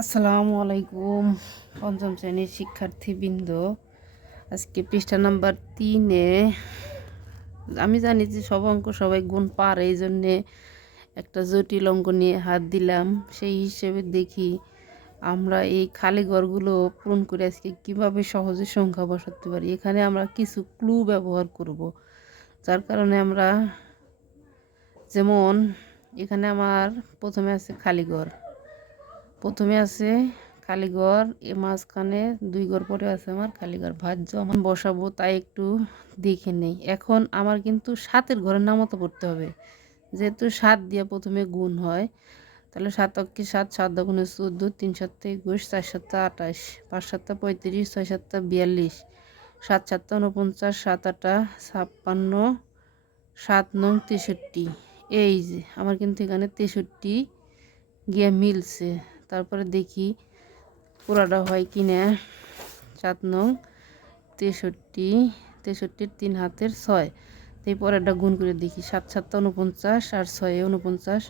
আসসালামু আলাইকুম পঞ্চম শ্রেণীর শিক্ষার্থীবৃন্দ। আজকে পৃষ্ঠা নাম্বার 3-এ আমি জানি যে সব অঙ্ক সবাই গুণ পারে, এই জন্যে একটা জটিল অঙ্ক নিয়ে হাত দিলাম। সেই হিসেবে দেখি আমরা এই খালি ঘরগুলো পূরণ করে আজকে কীভাবে সহজে সংখ্যা বসাতে পারি। এখানে আমরা কিছু ক্লু ব্যবহার করব, যার কারণে আমরা যেমন এখানে আমার প্রথমে আছে খালি ঘর, খালি ঘর, এ মাঝখানে 2 ঘর পরে আছে আমার খালি ঘর। ভাজ্য আমার বসাবো, তাই একটু দেখে নেই। এখন আমার কিন্তু 7-এর ঘরের নামতা পড়তে হবে, যেহেতু 7 দিয়ে প্রথমে গুণ হয়। তাহলে 7 অক্ষে 7, 7 দুগুণে 14, 3 7 21, 4 7 28, 5 7 35, 6 7 42, 7 7 49, 7 8 56, 7 9 63। এই যে আমার কিন্তু এখানে 63 গিয়ে মিলছে। তারপরে দেখি পুরাটা হয় কি না। 7 নং 63, 63 3 হাতের 6। এই পরেরটা গুণ করে দেখি। 7 7 49 আর 6 49,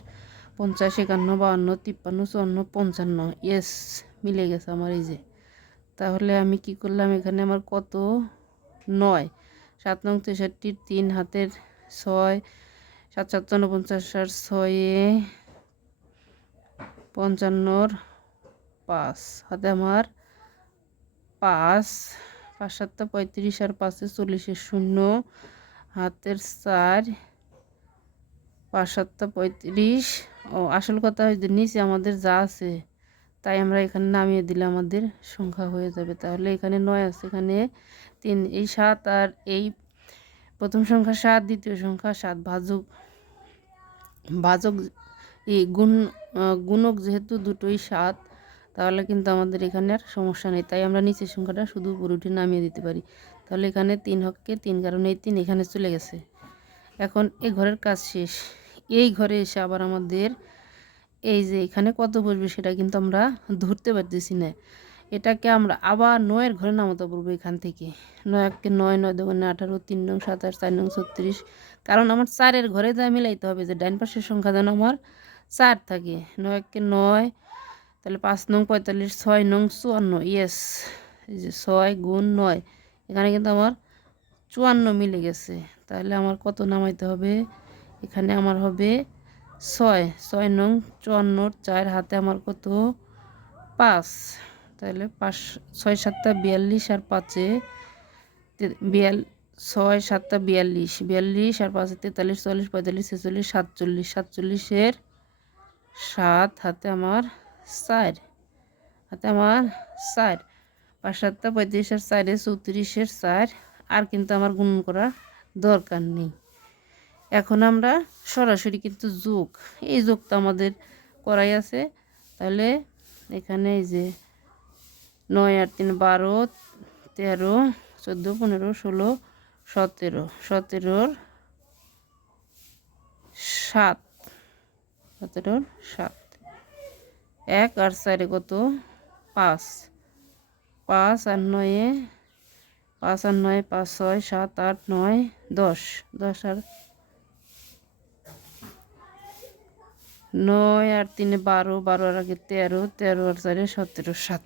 50 51 52 53 54 55। ইয়েস, মিলে গেছে আমার। এই যে তাহলে আমি কি করলাম, এখানে আমার কত 9। 7 নং 63 3 হাতের 6, 7 7 49 আর 6 55 5 হাতে আমার 5, 5 7 35 আর 5 40 শূন্য হাতের 4, 5 7 35। ও আসল কথা হচ্ছে নিচে আমাদের যা আছে তাই আমরা এখানে নামিয়ে দিলে আমাদের সংখ্যা হয়ে যাবে। তাহলে এখানে 9 আছে, এখানে 3, এই 7 আর এই প্রথম সংখ্যা 7, দ্বিতীয় সংখ্যা 7, ভাজক এই গুণক যেহেতু দুটোই 7, তাহলে কিন্তু আমাদের এখানে আর সমস্যা নেই। তাই আমরা নিচের সংখ্যাটা শুধু উপরে উঠে নামিয়ে দিতে পারি। তাহলে এখানে 3 হককে 3, কারণ এই 3 এখানে চলে গেছে। এখন এই ঘরের কাজ শেষ। এই ঘরে এসে আবার আমাদের এই যে এখানে কত বসবে সেটা কিন্তু আমরা ধরতে পারতেছি না। এটাকে আমরা আবার 9-এর ঘরে নামাতে পারবো এখান থেকে। 9 1 9, 9 2 18, 3 নং 27, 4 নং 36। কারণ আমার 4-এর ঘরে যা মিলাইতে হবে যে ডাইন পাশের সংখ্যা যেন আমার 4 থাকে। 9 1 9, তাহলে 5 নং 45, 6 নং 54। ইয়েস, এই যে 6 গুণ 9, এখানে কিন্তু আমার 54 মিলে গেছে। তাহলে আমার কত নামাইতে হবে, এখানে আমার হবে 6, 6 নং 54, 4 হাতে আমার কত 5। তাহলে 5 6 7 42 আর 5-এ 6 7 42, 42 আর 5-এ 43 44 45 46 47, 47-এর 7 হাতে আমার 4, হাতে আমার 4, 5 7 35 আর 4-এ 34-এর 4। আর কিন্তু আমার গুণন করার দরকার নেই। এখন আমরা সরাসরি কিন্তু যোগ, এই যোগটা আমাদের করাই আছে। তাহলে এখানে এই যে 9 আর 3 12, 13 14 15 16 17, 17-র 7, 17-র 7, 1 আর 4-এ কত 5, 5 আর 9-এ 5 আর 9, 5 6 7 8 9 10, 10 আর 9 আর 3 12, 12 আর আগে 13, 13 আর 4-এ 17, 7।